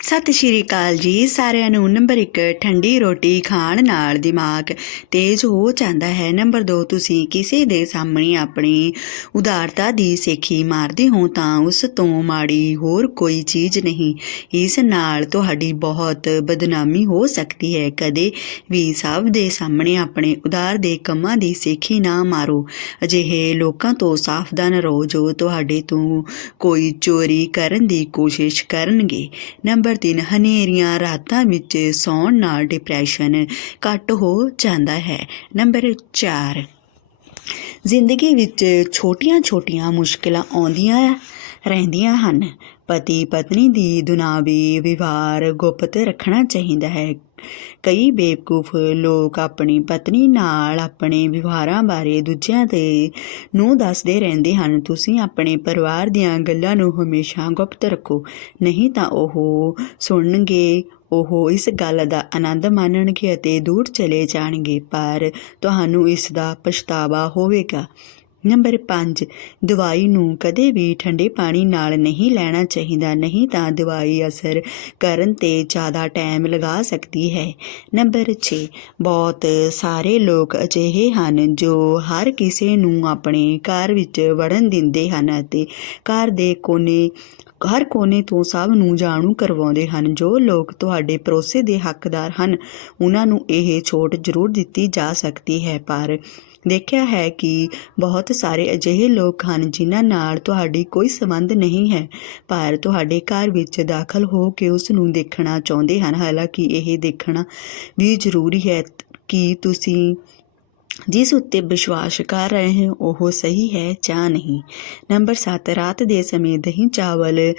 ਸਤਿ ਸ਼੍ਰੀ ਅਕਾਲ ਜੀ। ਸਾਰਿਆਂ ਨੂੰ ਨੰਬਰ 1 ਠੰਡੀ ਰੋਟੀ ਖਾਣ ਨਾਲ ਦਿਮਾਗ ਤੇਜ਼ ਹੋ ਜਾਂਦਾ ਹੈ। ਨੰਬਰ 2 ਤੁਸੀਂ ਕਿਸੇ ਦੇ ਸਾਹਮਣੇ ਆਪਣੀ ਉਦਾਰਤਾ ਦੀ ਸੇਖੀ ਮਾਰਦੇ ਹੋ ਤਾਂ ਉਸ ਤੋਂ ਮਾੜੀ ਹੋਰ ਕੋਈ ਚੀਜ਼ ਨਹੀਂ। ਇਸ ਨਾਲ ਤੁਹਾਡੀ ਬਹੁਤ ਬਦਨਾਮੀ ਹੋ ਸਕਦੀ ਹੈ। ਕਦੇ ਵੀ ਸਭ ਦੇ ਸਾਹਮਣੇ ਆਪਣੇ ਉਦਾਰ ਦੇ ਕੰਮਾਂ ਦੀ ਸੇਖੀ ਨਾ ਮਾਰੋ। ਅਜਿਹੇ ਲੋਕਾਂ ਤੋਂ ਸਾਵਧਾਨ ਰਹੋ ਜੋ ਤੁਹਾਡੇ ਤੋਂ ਕੋਈ ਚੋਰੀ ਕਰਨ ਦੀ ਕੋਸ਼ਿਸ਼ ਕਰਨਗੇ। ਨੰਬਰ 3 ਹਨੇਰੀਆਂ ਰਾਤਾਂ ਵਿੱਚ ਸੌਣ ਨਾਲ ਡਿਪਰੈਸ਼ਨ ਘੱਟ ਹੋ ਜਾਂਦਾ ਹੈ। ਨੰਬਰ 4 ਜ਼ਿੰਦਗੀ ਵਿੱਚ ਛੋਟੀਆਂ-ਛੋਟੀਆਂ ਮੁਸ਼ਕਲਾਂ ਆਉਂਦੀਆਂ ਰਹਿੰਦੀਆਂ ਹਨ। ਪਤੀ ਪਤਨੀ ਦੀ ਦੁਨਾਵੀ ਵਿਵਹਾਰ ਗੁਪਤ ਰੱਖਣਾ ਚਾਹੀਦਾ ਹੈ। ਕਈ ਬੇਵਕੂਫ ਲੋਕ ਆਪਣੀ ਪਤਨੀ ਨਾਲ ਆਪਣੇ ਵਿਵਹਾਰਾਂ ਬਾਰੇ ਦੂਜਿਆਂ ਦੇ ਨੂੰ ਦੱਸਦੇ ਰਹਿੰਦੇ ਹਨ। ਤੁਸੀਂ ਆਪਣੇ ਪਰਿਵਾਰ ਦੀਆਂ ਗੱਲਾਂ ਨੂੰ ਹਮੇਸ਼ਾ ਗੁਪਤ ਰੱਖੋ, ਨਹੀਂ ਤਾਂ ਉਹ ਸੁਣਨਗੇ, ਉਹ ਇਸ ਗੱਲ ਦਾ ਆਨੰਦ ਮਾਣਨਗੇ ਅਤੇ ਦੂਰ ਚਲੇ ਜਾਣਗੇ, ਪਰ ਤੁਹਾਨੂੰ ਇਸ ਦਾ ਪਛਤਾਵਾ ਹੋਵੇਗਾ। ਨੰਬਰ 5 ਦਵਾਈ ਨੂੰ ਕਦੇ ਵੀ ਠੰਡੇ ਪਾਣੀ ਨਾਲ ਨਹੀਂ ਲੈਣਾ ਚਾਹੀਦਾ, ਨਹੀਂ ਤਾਂ ਦਵਾਈ ਅਸਰ ਕਰਨ ਤੇ ਜ਼ਿਆਦਾ ਟਾਈਮ ਲਗਾ ਸਕਦੀ ਹੈ। ਨੰਬਰ 6 ਬਹੁਤ ਸਾਰੇ ਲੋਕ ਅਜਿਹੇ ਹਨ ਜੋ ਹਰ ਕਿਸੇ ਨੂੰ ਆਪਣੇ ਘਰ ਵਿੱਚ ਵੜਨ ਦਿੰਦੇ ਹਨ ਅਤੇ ਘਰ ਦੇ ਕੋਨੇ ਹਰ ਕੋਨੇ ਤੋਂ ਸਭ ਨੂੰ ਜਾਣੂ ਕਰਵਾਉਂਦੇ ਹਨ। ਜੋ ਲੋਕ ਤੁਹਾਡੇ ਭਰੋਸੇ ਦੇ ਹੱਕਦਾਰ ਹਨ, ਉਹਨਾਂ ਨੂੰ ਇਹ ਛੋਟ ਜ਼ਰੂਰ ਦਿੱਤੀ ਜਾ ਸਕਦੀ ਹੈ। ਪਰ ਦੇਖਿਆ ਹੈ ਕਿ ਬਹੁਤ ਸਾਰੇ ਅਜਿਹੇ ਲੋਕ ਹਨ ਜਿਨ੍ਹਾਂ ਨਾਲ ਤੁਹਾਡੀ ਕੋਈ ਸੰਬੰਧ ਨਹੀਂ ਹੈ। ਪਰ ਤੁਹਾਡੇ ਘਰ ਵਿੱਚ ਦਾਖਲ ਹੋ ਕੇ ਉਸ ਨੂੰ ਦੇਖਣਾ ਚਾਹੁੰਦੇ ਹਨ। ਹਾਲਾਂਕਿ ਇਹ ਦੇਖਣਾ ਵੀ ਜ਼ਰੂਰੀ ਹੈ ਕਿ ਤੁਸੀਂ ਜਿਸ ਉੱਤੇ ਵਿਸ਼ਵਾਸ ਕਰ ਰਹੇ ਹੋ, ਉਹ ਸਹੀ ਹੈ ਜਾਂ ਨਹੀਂ? ਨੰਬਰ 7 ਰਾਤ ਦੇ ਸਮੇਂ ਦਹੀਂ ਚਾਵਲ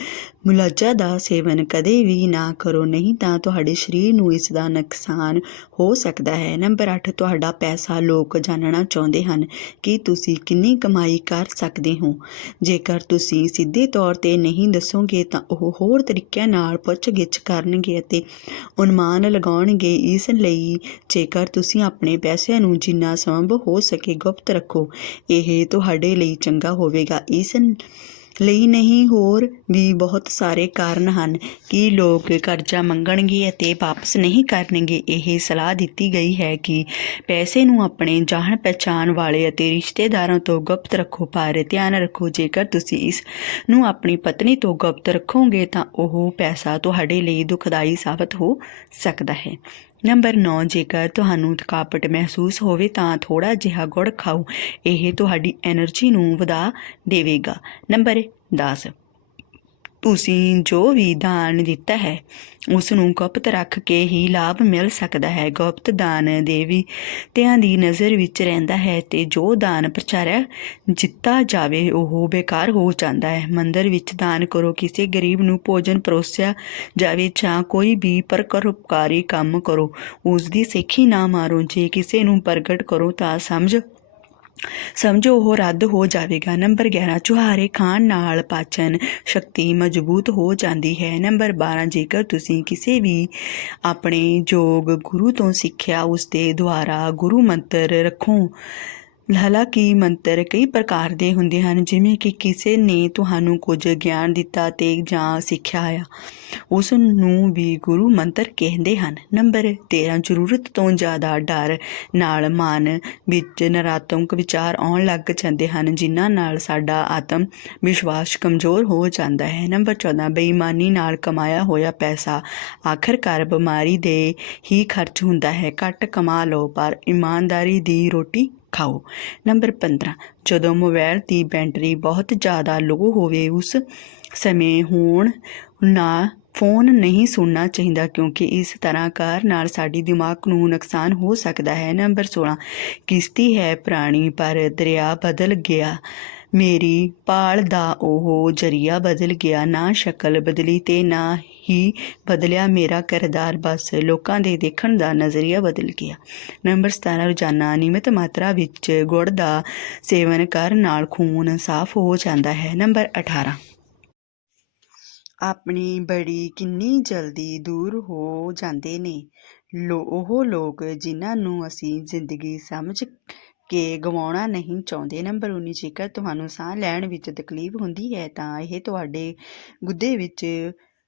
ਮੁਲੱਜਾ ਦਾ ਸੇਵਨ ਕਦੇ ਵੀ ਨਾ ਕਰੋ, ਨਹੀਂ ਤਾਂ ਤੁਹਾਡੇ ਸਰੀਰ ਨੂੰ ਇਸ ਦਾ ਨੁਕਸਾਨ ਹੋ ਸਕਦਾ ਹੈ। ਨੰਬਰ 8 ਤੁਹਾਡਾ ਪੈਸਾ ਲੋਕ ਜਾਣਨਾ ਚਾਹੁੰਦੇ ਹਨ ਕਿ ਤੁਸੀਂ ਕਿੰਨੀ ਕਮਾਈ ਕਰ ਸਕਦੇ ਹੋ। ਜੇਕਰ ਤੁਸੀਂ ਸਿੱਧੇ ਤੌਰ ਤੇ ਨਹੀਂ ਦੱਸੋਗੇ, ਤਾਂ ਉਹ ਹੋਰ ਤਰੀਕਿਆਂ ਨਾਲ ਪੁੱਛਗਿੱਛ ਕਰਨਗੇ ਅਤੇ ਅਨੁਮਾਨ ਲਗਾਉਣਗੇ। ਇਸ ਲਈ ਜੇਕਰ ਤੁਸੀਂ ਆਪਣੇ ਪੈਸਿਆਂ ਨੂੰ ਜਿੰਨਾ ਸੰਭਵ ਹੋ ਸਕੇ, ਗੁਪਤ ਰੱਖੋ। ਇਹ ਤੁਹਾਡੇ ਲਈ ਚੰਗਾ ਹੋਵੇਗਾ। ਇਸ ਲਈ ਨਹੀਂ, ਹੋਰ ਵੀ ਬਹੁਤ ਸਾਰੇ ਕਾਰਨ ਹਨ ਕਿ ਲੋਕ ਕਰਜ਼ਾ ਮੰਗਣਗੇ ਅਤੇ ਵਾਪਸ ਨਹੀਂ ਕਰਨਗੇ। ਇਹ ਸਲਾਹ ਦਿੱਤੀ ਗਈ ਹੈ ਕਿ ਪੈਸੇ ਨੂੰ ਆਪਣੇ ਜਾਣ ਪਛਾਣ ਵਾਲੇ ਅਤੇ ਰਿਸ਼ਤੇਦਾਰਾਂ ਤੋਂ ਗੁਪਤ ਰੱਖੋ, ਪਰ ਧਿਆਨ ਰੱਖੋ, ਜੇਕਰ ਤੁਸੀਂ ਇਸ ਨੂੰ ਆਪਣੀ ਪਤਨੀ ਤੋਂ ਗੁਪਤ ਰੱਖੋਗੇ ਤਾਂ ਉਹ ਪੈਸਾ ਤੁਹਾਡੇ ਲਈ ਦੁਖਦਾਈ ਸਾਬਤ ਹੋ ਸਕਦਾ ਹੈ। ਨੰਬਰ 9 ਜੇਕਰ ਤੁਹਾਨੂੰ ਥਕਾਵਟ ਮਹਿਸੂਸ ਹੋਵੇ ਤਾਂ ਥੋੜਾ ਜਿਹਾ ਗੁੜ ਖਾਓ, ਇਹ ਤੁਹਾਡੀ એનર્ਜੀ ਨੂੰ ਵਧਾ ਦੇਵੇਗਾ। ਨੰਬਰ 10 ਤੁਸੀਂ ਜੋ ਵੀ ਦਾਨ ਦਿੱਤਾ ਹੈ ਉਸ ਨੂੰ ਗੁਪਤ ਰੱਖ ਕੇ ਹੀ ਲਾਭ ਮਿਲ ਸਕਦਾ ਹੈ। ਗੁਪਤ ਦਾਨ ਦੇਵੀ ਤਿਆਂ ਦੀ ਨਜ਼ਰ ਵਿੱਚ ਰਹਿੰਦਾ ਹੈ ਤੇ ਜੋ ਦਾਨ ਪ੍ਰਚਾਰਿਆ ਜਿੱਤਾ ਜਾਵੇ, ਉਹ ਬੇਕਾਰ ਹੋ ਜਾਂਦਾ ਹੈ। ਮੰਦਰ ਵਿੱਚ ਦਾਨ ਕਰੋ, ਕਿਸੇ ਗਰੀਬ ਨੂੰ ਭੋਜਨ ਪਰੋਸਿਆ ਜਾਵੇ ਜਾਂ ਕੋਈ ਵੀ ਪਰਕਰਪਕਾਰੀ ਕੰਮ ਕਰੋ ਉਸ ਦੀ ਸੇਖੀ ਨਾ ਮਾਰੋ। ਜੇ ਕਿਸੇ ਨੂੰ ਪ੍ਰਗਟ ਕਰੋ ਤਾਂ ਸਮਝ ਸਮਝੋ ਉਹ ਰੱਦ ਹੋ ਜਾਵੇਗਾ। ਨੰਬਰ 11 ਚੁਹਾਰੇ ਖਾਣ ਨਾਲ ਪਾਚਨ ਸ਼ਕਤੀ ਮਜ਼ਬੂਤ ਹੋ ਜਾਂਦੀ ਹੈ। ਨੰਬਰ 12 ਜੇਕਰ ਤੁਸੀਂ ਕਿਸੇ ਵੀ ਆਪਣੇ ਯੋਗ ਗੁਰੂ ਤੋਂ ਸਿੱਖਿਆ ਉਸ ਦੇ ਦੁਆਰਾ ਗੁਰੂ ਮੰਤਰ ਰੱਖੋ ਹਾਲਾਂਕਿ ਮੰਤਰ ਕਈ ਪ੍ਰਕਾਰ ਦੇ ਹੁੰਦੇ ਹਨ, ਜਿਵੇਂ ਕਿ ਕਿਸੇ ਨੇ ਤੁਹਾਨੂੰ ਕੁਝ ਗਿਆਨ ਦਿੱਤਾ ਅਤੇ ਜਾਂ ਸਿੱਖਿਆ ਆ ਉਸ ਨੂੰ ਵੀ ਗੁਰੂ ਮੰਤਰ ਕਹਿੰਦੇ ਹਨ। ਨੰਬਰ 13 ਜ਼ਰੂਰਤ ਤੋਂ ਜ਼ਿਆਦਾ ਡਰ ਨਾਲ ਮਨ ਵਿੱਚ ਨਰਾਤਮਕ ਵਿਚਾਰ ਆਉਣ ਲੱਗ ਜਾਂਦੇ ਹਨ, ਜਿਨ੍ਹਾਂ ਨਾਲ ਸਾਡਾ ਆਤਮ ਵਿਸ਼ਵਾਸ ਕਮਜ਼ੋਰ ਹੋ ਜਾਂਦਾ ਹੈ। ਨੰਬਰ 14 ਬੇਈਮਾਨੀ ਨਾਲ ਕਮਾਇਆ ਹੋਇਆ ਪੈਸਾ ਆਖਰਕਾਰ ਬਿਮਾਰੀ ਦੇ ਹੀ ਖਰਚ ਹੁੰਦਾ ਹੈ। ਘੱਟ ਕਮਾ ਲਓ, ਪਰ ਇਮਾਨਦਾਰੀ ਦੀ ਰੋਟੀ ਖਾਓ। ਨੰਬਰ 15 ਜਦੋਂ ਮੋਬਾਈਲ ਦੀ ਬੈਟਰੀ ਬਹੁਤ ਜ਼ਿਆਦਾ ਲੋ ਹੋਵੇ, ਉਸ ਸਮੇਂ ਹੋਣ ਨਾ ਫੋਨ ਨਹੀਂ ਸੁਣਨਾ ਚਾਹੀਦਾ ਕਿਉਂਕਿ ਇਸ ਤਰ੍ਹਾਂ ਕਾਰ ਨਾਲ ਸਾਡੀ ਦਿਮਾਗ ਨੂੰ ਨੁਕਸਾਨ ਹੋ ਸਕਦਾ ਹੈ। ਨੰਬਰ 16 ਕਿਸ਼ਤੀ ਹੈ ਪੁਰਾਣੀ ਪਰ ਦਰਿਆ ਬਦਲ ਗਿਆ। ਮੇਰੀ ਭਾਲ ਦਾ ਉਹ ਜਰੀਆ ਬਦਲ ਗਿਆ, ਨਾ ਸ਼ਕਲ ਬਦਲੀ ਤੇ ਨਾ ਹੀ ਬਦਲਿਆ ਮੇਰਾ ਕਿਰਦਾਰ, ਬਸ ਲੋਕਾਂ ਦੇ ਦੇਖਣ ਦਾ ਨਜ਼ਰੀਆ ਬਦਲ ਗਿਆ। ਨੰਬਰ 17 ਰੋਜ਼ਾਨਾ ਨਿਯਮਿਤ ਮਾਤਰਾ ਵਿੱਚ ਗੁੜ ਦਾ ਸੇਵਨ ਕਰਨ ਨਾਲ ਖੂਨ ਸਾਫ਼ ਹੋ ਜਾਂਦਾ ਹੈ। ਨੰਬਰ 18 ਆਪਣੀ ਬੜੀ ਕਿੰਨੀ ਜਲਦੀ ਦੂਰ ਹੋ ਜਾਂਦੇ ਨੇ। ਲੋ, ਉਹ ਲੋਕ ਜਿਨ੍ਹਾਂ ਨੂੰ ਅਸੀਂ ਜ਼ਿੰਦਗੀ ਸਮਝ ਕਿ ਗਵਾਉਣਾ ਨਹੀਂ ਚਾਹੁੰਦੇ। ਨੰਬਰ 19 ਜੇਕਰ ਤੁਹਾਨੂੰ ਸਾਹ ਲੈਣ ਵਿੱਚ ਤਕਲੀਫ ਹੁੰਦੀ ਹੈ, ਤਾਂ ਇਹ ਤੁਹਾਡੇ ਗੁੱਦੇ ਵਿੱਚ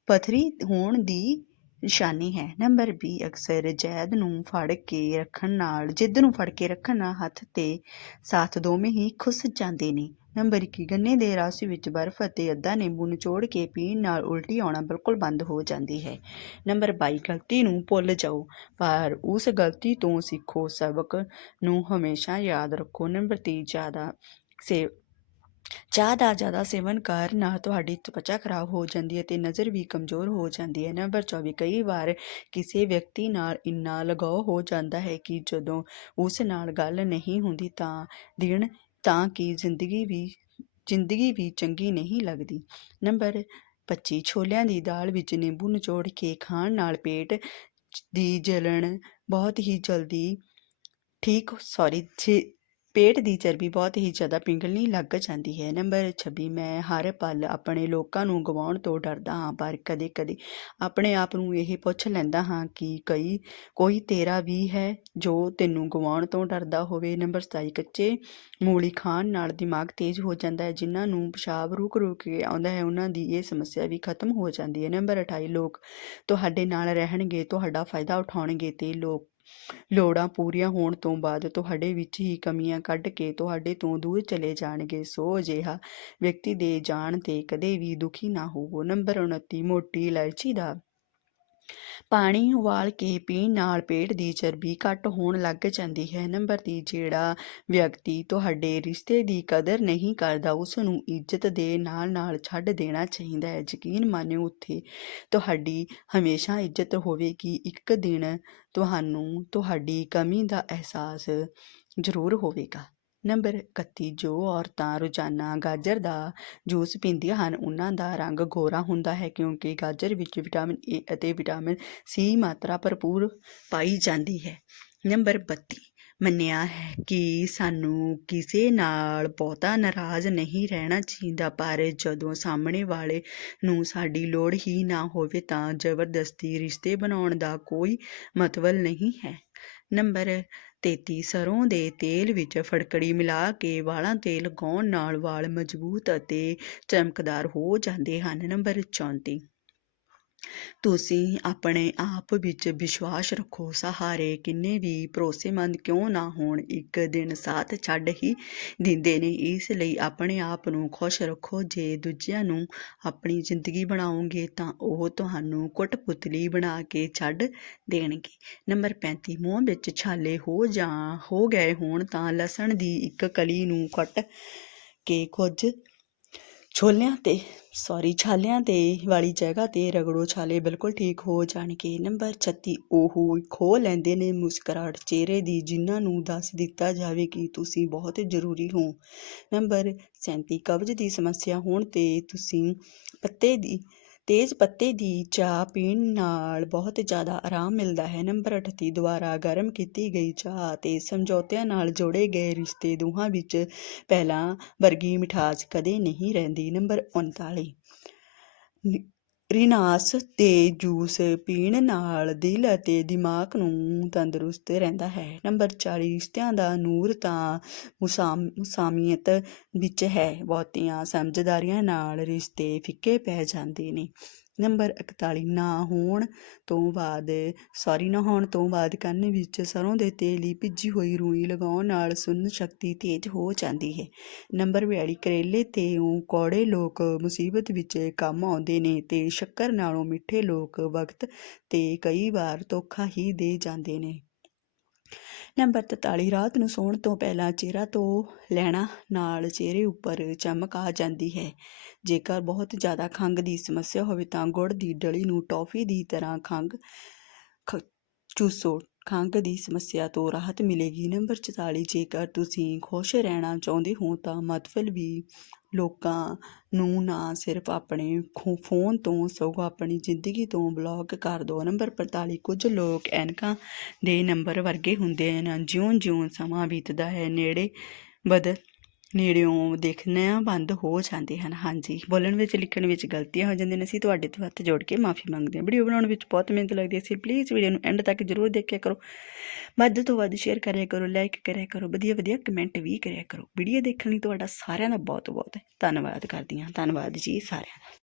ਪਥਰੀ ਹੋਣ ਦੀ ਨਿਸ਼ਾਨੀ ਹੈ। ਨੰਬਰ 20 ਅਕਸਰ ਜੈਦ ਨੂੰ ਫੜ ਕੇ ਰੱਖਣ ਨਾਲ, ਜਿੱਦ ਨੂੰ ਫੜ ਕੇ ਰੱਖਣ ਨਾਲ ਹੱਥ ਤੇ ਸਾਥ ਦੋਵੇਂ ਹੀ ਖੁੱਸ ਜਾਂਦੇ ਨੇ। ਨੰਬਰ 21 ਗੰਨੇ ਦੇ ਰਸ ਵਿੱਚ ਬਰਫ਼ ਅਤੇ ਅੱਧਾ ਨਿੰਬੂ ਨਿਚੋੜ ਕੇ ਪੀਣ ਨਾਲ ਉਲਟੀ ਆਉਣਾ ਬਿਲਕੁਲ ਬੰਦ ਹੋ ਜਾਂਦੀ ਹੈ। ਨੰਬਰ 22 ਗਲਤੀ ਨੂੰ ਭੁੱਲ ਜਾਓ। ਪਰ ਉਸ ਗਲਤੀ ਤੋਂ ਸਿੱਖੋ, ਸਬਕ ਨੂੰ ਹਮੇਸ਼ਾ ਯਾਦ ਰੱਖੋ। ਨੰਬਰ 23 ਜ਼ਿਆਦਾ ਸੇ ਚਾਹ ਦਾ ਜ਼ਿਆਦਾ ਸੇਵਨ ਕਰਨ ਨਾਲ ਤੁਹਾਡੀ ਤਵਚਾ ਖਰਾਬ ਹੋ ਜਾਂਦੀ ਹੈ ਤੇ ਨਜ਼ਰ ਵੀ ਕਮਜ਼ੋਰ ਹੋ ਜਾਂਦੀ ਹੈ। ਨੰਬਰ 24 ਕਈ ਵਾਰ ਕਿਸੇ ਵਿਅਕਤੀ ਨਾਲ ਇੰਨਾ ਲਗਾਓ ਹੋ ਜਾਂਦਾ ਹੈ ਕਿ ਜਦੋਂ ਉਸ ਨਾਲ ਗੱਲ ਨਹੀਂ ਹੁੰਦੀ ਤਾਂ ਦਿਨ ਤਾਂ ਕਿ ਜ਼ਿੰਦਗੀ ਵੀ ਜ਼ਿੰਦਗੀ ਵੀ ਚੰਗੀ ਨਹੀਂ ਲੱਗਦੀ। ਨੰਬਰ 25 ਛੋਲਿਆਂ ਦੀ ਦਾਲ ਵਿੱਚ ਨਿੰਬੂ ਨਿਚੋੜ ਕੇ ਖਾਣ ਨਾਲ ਪੇਟ ਦੀ ਜਲਣ ਬਹੁਤ ਹੀ ਜਲਦੀ ਠੀਕ ਸੌਰੀ ਪੇਟ ਦੀ ਚਰਬੀ ਬਹੁਤ ਹੀ ਜ਼ਿਆਦਾ ਪਿੰਗਲਣੀ ਲੱਗ ਜਾਂਦੀ ਹੈ। ਨੰਬਰ 26 ਮੈਂ ਹਰ ਪਲ ਆਪਣੇ ਲੋਕਾਂ ਨੂੰ ਗਵਾਉਣ ਤੋਂ ਡਰਦਾ ਹਾਂ, ਪਰ ਕਦੇ-ਕਦੇ ਆਪਣੇ ਆਪ ਨੂੰ ਇਹ ਪੁੱਛ ਲੈਂਦਾ ਹਾਂ ਕਿ ਕਈ, ਕੋਈ ਤੇਰਾ ਵੀ ਹੈ ਜੋ ਤੈਨੂੰ ਗਵਾਉਣ ਤੋਂ ਡਰਦਾ ਹੋਵੇ। ਨੰਬਰ 27 ਕੱਚੇ ਮੂਲੀ ਖਾਣ ਨਾਲ ਦਿਮਾਗ ਤੇਜ਼ ਹੋ ਜਾਂਦਾ ਹੈ, ਜਿਨ੍ਹਾਂ ਨੂੰ ਪਿਸ਼ਾਬ ਰੁਕ ਰੁਕ ਕੇ ਆਉਂਦਾ ਹੈ, ਉਹਨਾਂ ਦੀ ਇਹ ਸਮੱਸਿਆ ਵੀ ਖਤਮ ਹੋ ਜਾਂਦੀ ਹੈ। ਨੰਬਰ 28 ਲੋਕ ਤੁਹਾਡੇ ਨਾਲ ਰਹਿਣਗੇ, ਤੁਹਾਡਾ ਫਾਇਦਾ ਉਠਾਉਣਗੇ ਤੇ ਲੋਕ ਲੋੜਾਂ ਪੂਰੀਆਂ ਹੋਣ ਤੋਂ ਬਾਅਦ ਤੁਹਾਡੇ ਵਿੱਚ ਹੀ ਕਮੀਆਂ ਕੱਢ ਕੇ ਤੁਹਾਡੇ ਤੋਂ ਦੂਰ ਚਲੇ ਜਾਣਗੇ। ਸੋ ਅਜਿਹਾ ਵਿਅਕਤੀ ਦੇ ਜਾਣ ਤੇ ਕਦੇ ਵੀ ਦੁਖੀ ਨਾ ਹੋਵੋ। ਨੰਬਰ 29 ਮੋਟੀ ਇਲਾਇਚੀ ਦਾ। ਪਾਣੀ ਉਬਾਲ ਕੇ ਪੀਣ ਨਾਲ ਪੇਟ ਦੀ ਚਰਬੀ ਘੱਟ ਹੋਣ ਲੱਗ ਜਾਂਦੀ ਹੈ। ਨੰਬਰ 30 ਜਿਹੜਾ ਵਿਅਕਤੀ ਤੁਹਾਡੇ ਰਿਸ਼ਤੇ ਦੀ ਕਦਰ ਨਹੀਂ ਕਰਦਾ ਉਸ ਨੂੰ ਇੱਜ਼ਤ ਦੇ ਨਾਲ ਨਾਲ ਛੱਡ ਦੇਣਾ ਚਾਹੀਦਾ ਹੈ। ਯਕੀਨ ਮਾਨਿਓ, ਉੱਥੇ ਤੁਹਾਡੀ ਹਮੇਸ਼ਾ ਇੱਜ਼ਤ ਹੋਵੇਗੀ। ਇੱਕ ਦਿਨ ਤੁਹਾਨੂੰ ਤੁਹਾਡੀ ਕਮੀ ਦਾ ਅਹਿਸਾਸ ਜ਼ਰੂਰ ਹੋਵੇਗਾ। ਨੰਬਰ 31 ਜੋ ਔਰਤਾਂ ਰੋਜ਼ਾਨਾ ਗਾਜਰ ਦਾ ਜੂਸ ਪੀਂਦੀਆਂ ਹਨ, ਉਹਨਾਂ ਦਾ ਰੰਗ ਗੋਰਾ ਹੁੰਦਾ ਹੈ ਕਿਉਂਕਿ ਗਾਜਰ ਵਿੱਚ ਵਿਟਾਮਿਨ ਏ ਅਤੇ ਵਿਟਾਮਿਨ ਸੀ ਮਾਤਰਾ ਭਰਪੂਰ ਪਾਈ ਜਾਂਦੀ ਹੈ। ਨੰਬਰ 32 ਮੰਨਿਆ ਹੈ ਕਿ ਸਾਨੂੰ ਕਿਸੇ ਨਾਲ ਬਹੁਤਾ ਨਾਰਾਜ਼ ਨਹੀਂ ਰਹਿਣਾ ਚਾਹੀਦਾ, ਪਰ ਜਦੋਂ ਸਾਹਮਣੇ ਵਾਲੇ ਨੂੰ ਸਾਡੀ ਲੋੜ ਹੀ ਨਾ ਹੋਵੇ ਤਾਂ ਜ਼ਬਰਦਸਤੀ ਰਿਸ਼ਤੇ ਬਣਾਉਣ ਦਾ ਕੋਈ ਮਤਲਬ ਨਹੀਂ ਹੈ। ਨੰਬਰ 33 ਸਰੋਂ ਦੇ ਤੇਲ ਵਿੱਚ ਫੜਕੜੀ ਮਿਲਾ ਕੇ ਵਾਲਾਂ ਤੇ ਲਗਾਉਣ ਨਾਲ ਵਾਲ ਮਜ਼ਬੂਤ ਅਤੇ ਚਮਕਦਾਰ ਹੋ ਜਾਂਦੇ ਹਨ। ਨੰਬਰ 34 ਤੁਸੀਂ ਆਪਣੇ ਆਪ ਵਿੱਚ ਵਿਸ਼ਵਾਸ ਰੱਖੋ, ਸਹਾਰੇ ਕਿੰਨੇ ਵੀ ਭਰੋਸੇਮੰਦ ਕਿਉਂ ਨਾ ਹੋਣ, ਇੱਕ ਦਿਨ ਸਾਥ ਛੱਡ ਹੀ ਦਿੰਦੇ ਨੇ। ਇਸ ਲਈ ਆਪਣੇ ਆਪ ਨੂੰ ਖੁਸ਼ ਰੱਖੋ। ਜੇ ਦੂਜਿਆਂ ਨੂੰ ਆਪਣੀ ਜ਼ਿੰਦਗੀ ਬਣਾਓਗੇ, ਤਾਂ ਉਹ ਤੁਹਾਨੂੰ ਕੁੱਟਪੁਤਲੀ ਬਣਾ ਕੇ ਛੱਡ ਦੇਣਗੇ। ਨੰਬਰ 35 ਮੂੰਹ ਵਿੱਚ ਛਾਲੇ ਹੋ ਜਾਂ ਹੋ ਗਏ ਹੋਣ, ਤਾਂ ਲਸਣ ਦੀ ਇੱਕ ਕਲੀ ਨੂੰ ਕੱਟ ਕੇ ਕੁਝ ਛੋਲਿਆਂ ਤੇ ਸੌਰੀ ਛਾਲਿਆਂ ਤੇ ਵਾਲੀ ਜਗ੍ਹਾ ਤੇ ਰਗੜੋ ਛਾਲੇ ਬਿਲਕੁਲ ਠੀਕ ਹੋ ਜਾਣਗੇ। ਨੰਬਰ 36 ਉਹ ਖੋ ਲੈਂਦੇ ਨੇ ਮੁਸਕਰਾਹਟ ਚਿਹਰੇ ਦੀ, ਜਿਨ੍ਹਾਂ ਨੂੰ ਦੱਸ ਦਿੱਤਾ ਜਾਵੇ ਕਿ ਤੁਸੀਂ ਬਹੁਤ ਜ਼ਰੂਰੀ ਹੋ। ਨੰਬਰ 37 ਕਬਜ਼ ਦੀ ਸਮੱਸਿਆ ਹੋਣ ਤੇ ਤੁਸੀਂ ਪੱਤੇ ਦੀ ਤੇਜ਼ ਪੱਤੇ ਦੀ ਚਾਹ ਪੀਣ ਨਾਲ ਬਹੁਤ ਜ਼ਿਆਦਾ ਆਰਾਮ ਮਿਲਦਾ ਹੈ। ਨੰਬਰ 38 ਦੁਆਰਾ ਗਰਮ ਕੀਤੀ ਗਈ ਚਾਹ ਅਤੇ ਸਮਝੌਤਿਆਂ ਨਾਲ ਜੋੜੇ ਗਏ ਰਿਸ਼ਤੇ ਦੋਹਾਂ ਵਿੱਚ ਪਹਿਲਾਂ ਵਰਗੀ ਮਿਠਾਸ ਕਦੇ ਨਹੀਂ ਰਹਿੰਦੀ। ਨੰਬਰ 39 ਰਿਨਾਸ ਤੇ ਜੂਸ ਪੀਣ ਨਾਲ ਦਿਲ ਅਤੇ ਦਿਮਾਗ ਨੂੰ ਤੰਦਰੁਸਤ ਰਹਿੰਦਾ ਹੈ। ਨੰਬਰ 40 ਰਿਸ਼ਤਿਆਂ ਦਾ ਨੂਰ ਤਾਂ ਮੁਸਾਮੀਅਤ ਵਿੱਚ ਹੈ। ਬਹੁਤੀਆਂ ਸਮਝਦਾਰੀਆਂ ਨਾਲ ਰਿਸ਼ਤੇ ਫਿੱਕੇ ਪੈ ਜਾਂਦੇ ਨੇ। ਨੰਬਰ 41 ਨਾ ਹੋਣ ਤੋਂ ਬਾਅਦ ਸੌਰੀ ਨਾ ਹੋਣ ਤੋਂ ਬਾਅਦ ਕੰਨ ਵਿੱਚ ਸਰੋਂ ਦੇ ਤੇਲ ਦੀ ਭਿੱਜੀ ਹੋਈ ਰੂਈ ਲਗਾਉਣ ਨਾਲ ਸੁਣਨ ਸ਼ਕਤੀ ਤੇਜ਼ ਹੋ ਜਾਂਦੀ ਹੈ। ਨੰਬਰ 42 ਕਰੇਲੇ ਤੇ ਊਂ ਕੌੜੇ ਲੋਕ ਮੁਸੀਬਤ ਵਿੱਚ ਕੰਮ ਆਉਂਦੇ ਨੇ ਤੇ ਸ਼ੱਕਰ ਨਾਲੋਂ ਮਿੱਠੇ ਲੋਕ ਵਕਤ ਤੇ ਕਈ ਵਾਰ ਧੋਖਾ ਹੀ ਦੇ ਜਾਂਦੇ ਨੇ। ਨੰਬਰ 43 ਰਾਤ ਨੂੰ ਸੌਣ ਤੋਂ ਪਹਿਲਾਂ ਚਿਹਰਾ ਧੋ ਲੈਣਾ, ਨਾਲ ਚਿਹਰੇ ਉੱਪਰ ਚਮਕ ਆ ਜਾਂਦੀ ਹੈ। ਜੇਕਰ ਬਹੁਤ ਜ਼ਿਆਦਾ ਖੰਘ ਦੀ ਸਮੱਸਿਆ ਹੋਵੇ ਤਾਂ ਗੁੜ ਦੀ ਡਲੀ ਨੂੰ ਟੌਫੀ ਦੀ ਤਰ੍ਹਾਂ ਖੰਘ, ਖ- ਚੂਸੋ। ਖੰਘ ਦੀ ਸਮੱਸਿਆ ਤੋਂ ਰਾਹਤ ਮਿਲੇਗੀ। ਨੰਬਰ 44 ਜੇਕਰ ਤੁਸੀਂ ਖੁਸ਼ ਰਹਿਣਾ ਚਾਹੁੰਦੇ ਹੋ ਤਾਂ ਮਤਫਲ ਵੀ ਲੋਕਾਂ ਨੂੰ ਨਾ ਸਿਰਫ ਆਪਣੇ ਖੋ- ਫੋਨ ਤੋਂ ਸਗੋਂ ਆਪਣੀ ਜ਼ਿੰਦਗੀ ਤੋਂ ਬਲੌਕ ਕਰ ਦਿਓ ਨੰਬਰ 45 ਕੁਝ ਲੋਕ ਐਨਕਾਂ ਦੇ ਨੰਬਰ ਵਰਗੇ ਹੁੰਦੇ ਹਨ। ਜਿਉਂ-ਜਿਉਂ ਸਮਾਂ ਬੀਤਦਾ ਹੈ, ਨੇੜੇ ਬਦਲ ਨੇੜਿਓਂ ਦੇਖਣਾ ਬੰਦ ਹੋ ਜਾਂਦੇ ਹਨ। ਹਾਂਜੀ, ਬੋਲਣ ਵਿੱਚ, ਲਿਖਣ ਵਿੱਚ ਗਲਤੀਆਂ ਹੋ ਜਾਂਦੀਆਂ ਨੇ। ਅਸੀਂ ਤੁਹਾਡੇ ਤੋਂ ਹੱਥ ਜੋੜ ਕੇ ਮਾਫੀ ਮੰਗਦੇ ਹਾਂ। ਵੀਡੀਓ ਬਣਾਉਣ ਵਿੱਚ ਬਹੁਤ ਮਿਹਨਤ ਲੱਗਦੀ ਹੈ। ਸੀ ਪਲੀਜ਼ ਵੀਡੀਓ ਨੂੰ ਐਂਡ ਤੱਕ ਜ਼ਰੂਰ ਦੇਖਿਆ ਕਰੋ। ਵੱਧ ਤੋਂ ਵੱਧ ਸ਼ੇਅਰ ਕਰਿਆ ਕਰੋ ਲਾਈਕ ਕਰਿਆ ਕਰੋ, ਵਧੀਆ ਵਧੀਆ ਕਮੈਂਟ ਵੀ ਕਰਿਆ ਕਰੋ। ਵੀਡੀਓ ਦੇਖਣ ਲਈ ਤੁਹਾਡਾ ਸਾਰਿਆਂ ਦਾ ਬਹੁਤ ਬਹੁਤ ਧੰਨਵਾਦ ਕਰਦੀ ਹਾਂ। ਧੰਨਵਾਦ ਜੀ ਸਾਰਿਆਂ ਦਾ।